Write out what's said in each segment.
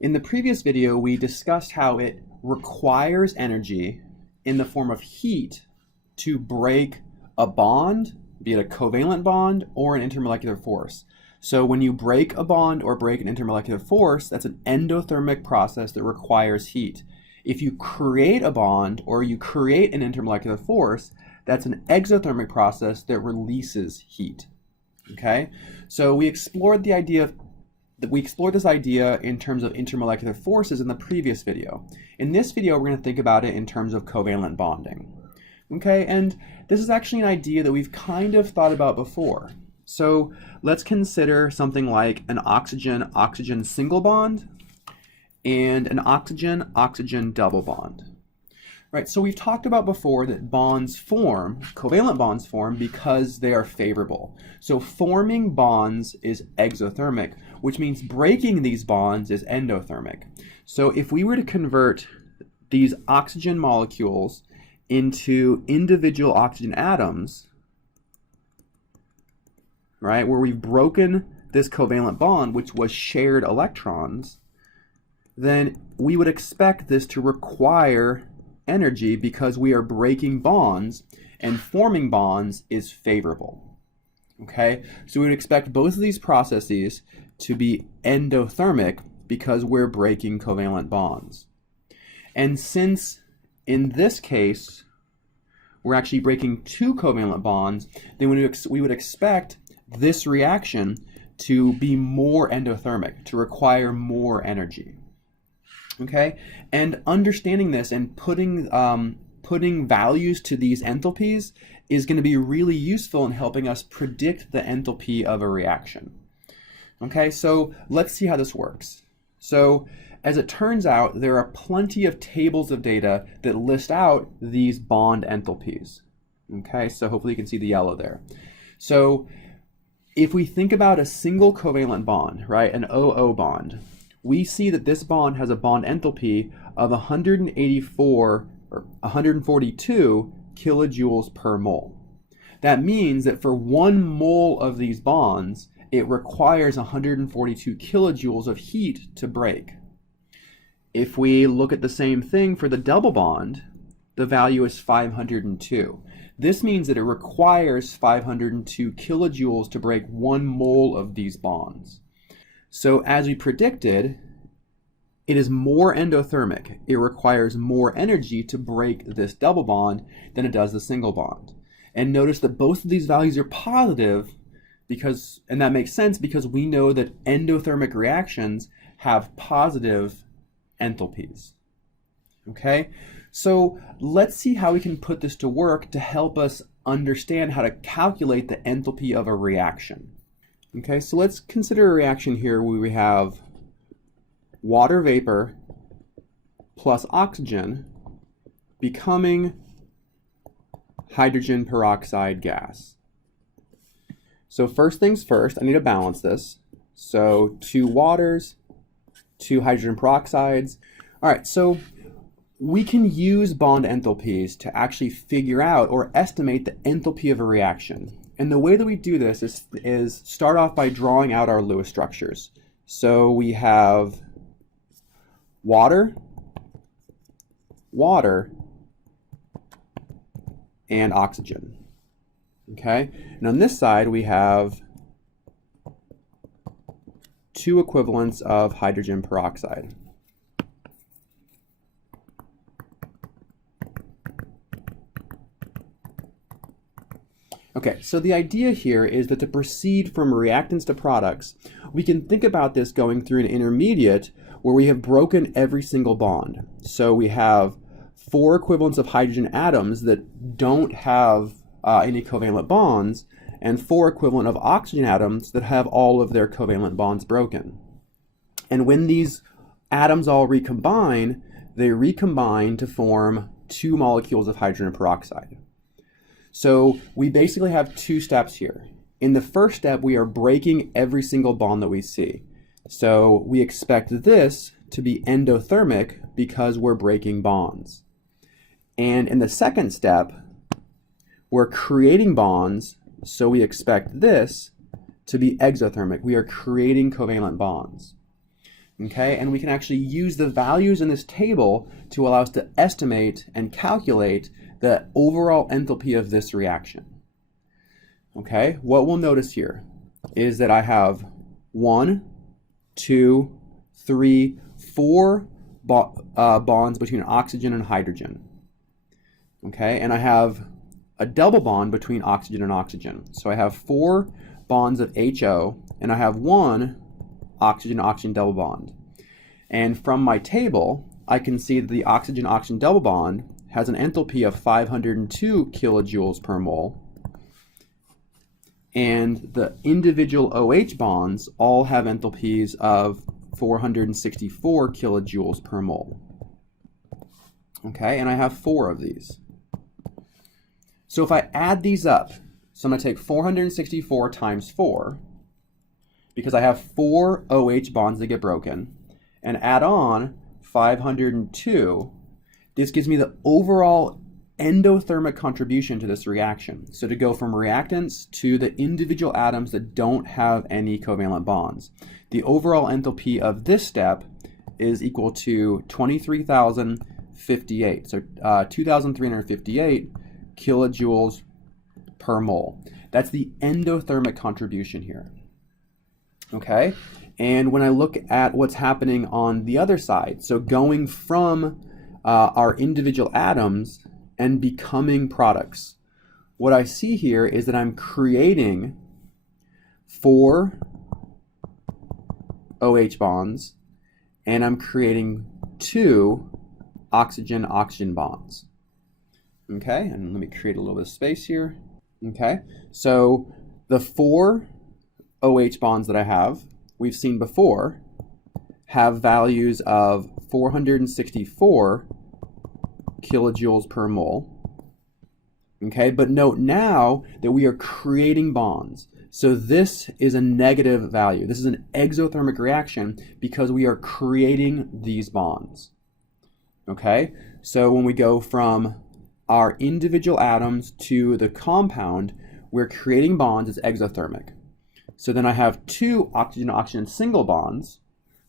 In the previous video, we discussed how it requires energy in the form of heat to break a bond, be it a covalent bond or an intermolecular force. So when you break a bond or break an intermolecular force, that's an endothermic process that requires heat. If you create a bond or you create an intermolecular force, that's an exothermic process that releases heat. Okay, so we explored this idea in terms of intermolecular forces in the previous video. In this video, we're going to think about it in terms of covalent bonding. Okay, and this is actually an idea that we've kind of thought about before. So let's consider something like an oxygen-oxygen single bond and an oxygen-oxygen double bond. Right, so we've talked about before that bonds form, covalent bonds form, because they are favorable. So forming bonds is exothermic, which means breaking these bonds is endothermic. So if we were to convert these oxygen molecules into individual oxygen atoms, right, where we've broken this covalent bond, which was shared electrons, then we would expect this to require energy because we are breaking bonds, and forming bonds is favorable. Okay, so we would expect both of these processes to be endothermic because we're breaking covalent bonds. And since in this case we're actually breaking two covalent bonds, then we would expect this reaction to be more endothermic, to require more energy. Okay, and understanding this and putting values to these enthalpies is going to be really useful in helping us predict the enthalpy of a reaction. Okay, so let's see how this works. So as it turns out, there are plenty of tables of data that list out these bond enthalpies. Okay, so hopefully you can see the yellow there. So if we think about a single covalent bond, right, an OO bond, we see that this bond has a bond enthalpy of 184 or 142 kilojoules per mole. That means that for 1 mole of these bonds, it requires 142 kilojoules of heat to break. If we look at the same thing for the double bond, the value is 502. This means that it requires 502 kilojoules to break 1 mole of these bonds. So as we predicted, it is more endothermic. It requires more energy to break this double bond than it does the single bond. And notice that both of these values are positive because, and that makes sense because we know that endothermic reactions have positive enthalpies. Okay, so let's see how we can put this to work to help us understand how to calculate the enthalpy of a reaction. Okay, so let's consider a reaction here where we have water vapor plus oxygen becoming hydrogen peroxide gas. So first things first, I need to balance this. So 2 waters, 2 hydrogen peroxides. All right, so we can use bond enthalpies to actually figure out or estimate the enthalpy of a reaction. And the way that we do this is start off by drawing out our Lewis structures. So we have water, water, and oxygen. Okay, and on this side we have 2 equivalents of hydrogen peroxide. Okay, so the idea here is that to proceed from reactants to products, we can think about this going through an intermediate where we have broken every single bond. So we have 4 equivalents of hydrogen atoms that don't have any covalent bonds, and 4 equivalent of oxygen atoms that have all of their covalent bonds broken. And when these atoms all recombine, they recombine to form 2 molecules of hydrogen peroxide. So we basically have 2 steps here. In the first step, we are breaking every single bond that we see. So we expect this to be endothermic because we're breaking bonds. And in the second step, we're creating bonds, so we expect this to be exothermic. We are creating covalent bonds. Okay, and we can actually use the values in this table to allow us to estimate and calculate the overall enthalpy of this reaction. Okay, what we'll notice here is that I have 1, 2, 3, 4 bonds between oxygen and hydrogen. Okay, and I have a double bond between oxygen and oxygen. So I have 4 bonds of HO, and I have 1 oxygen-oxygen double bond. And from my table, I can see that the oxygen-oxygen double bond has an enthalpy of 502 kilojoules per mole, and the individual OH bonds all have enthalpies of 464 kilojoules per mole. Okay, and I have 4 of these. So if I add these up, so I'm going to take 464 times 4, because I have 4 OH bonds that get broken, and add on 502, this gives me the overall endothermic contribution to this reaction. So to go from reactants to the individual atoms that don't have any covalent bonds, the overall enthalpy of this step is equal to 23,058. So 2,358 kilojoules per mole. That's the endothermic contribution here. Okay, and when I look at what's happening on the other side, so going from our individual atoms and becoming products, what I see here is that I'm creating 4 OH bonds, and I'm creating 2 oxygen-oxygen bonds. Okay, and let me create a little bit of space here. Okay, so the 4 OH bonds that I have, we've seen before, have values of 464 kilojoules per mole. Okay, but note now that we are creating bonds. So this is a negative value. This is an exothermic reaction because we are creating these bonds. Okay, so when we go from our individual atoms to the compound, we're creating bonds. It's exothermic. So then I have 2 oxygen-oxygen single bonds,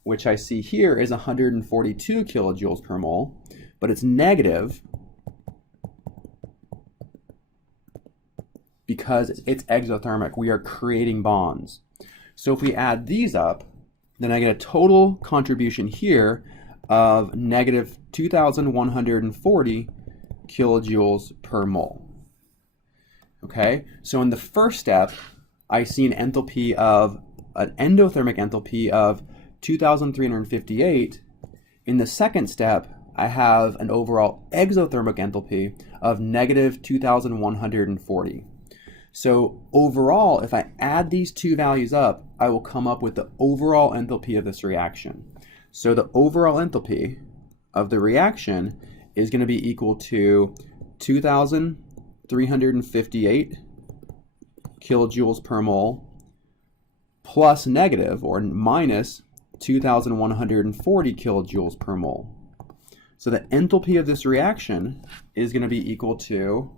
which I see here is 142 kilojoules per mole, but it's negative because it's exothermic. We are creating bonds. So if we add these up, then I get a total contribution here of negative 2,140 kilojoules per mole. Okay, so in the first step, I see an enthalpy of an endothermic enthalpy of 2,358. In the second step, I have an overall exothermic enthalpy of negative 2,140. So overall, if I add these two values up, I will come up with the overall enthalpy of this reaction. So the overall enthalpy of the reaction is going to be equal to 2,358 kilojoules per mole plus negative or minus 2,140 kilojoules per mole. So the enthalpy of this reaction is going to be equal to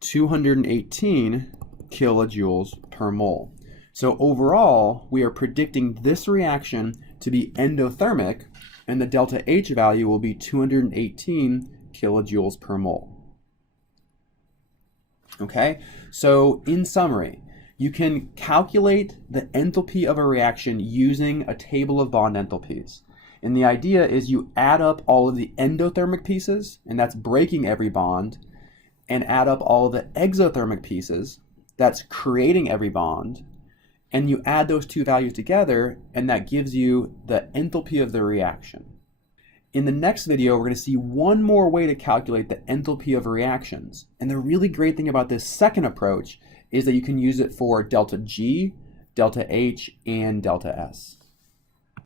218 kilojoules per mole. So overall, we are predicting this reaction to be endothermic, and the delta H value will be 218 kilojoules per mole. Okay, so in summary, you can calculate the enthalpy of a reaction using a table of bond enthalpies. And the idea is you add up all of the endothermic pieces, and that's breaking every bond, and add up all of the exothermic pieces, that's creating every bond, and you add those two values together, and that gives you the enthalpy of the reaction. In the next video, we're going to see one more way to calculate the enthalpy of reactions. And the really great thing about this second approach is that you can use it for delta G, delta H, and delta S.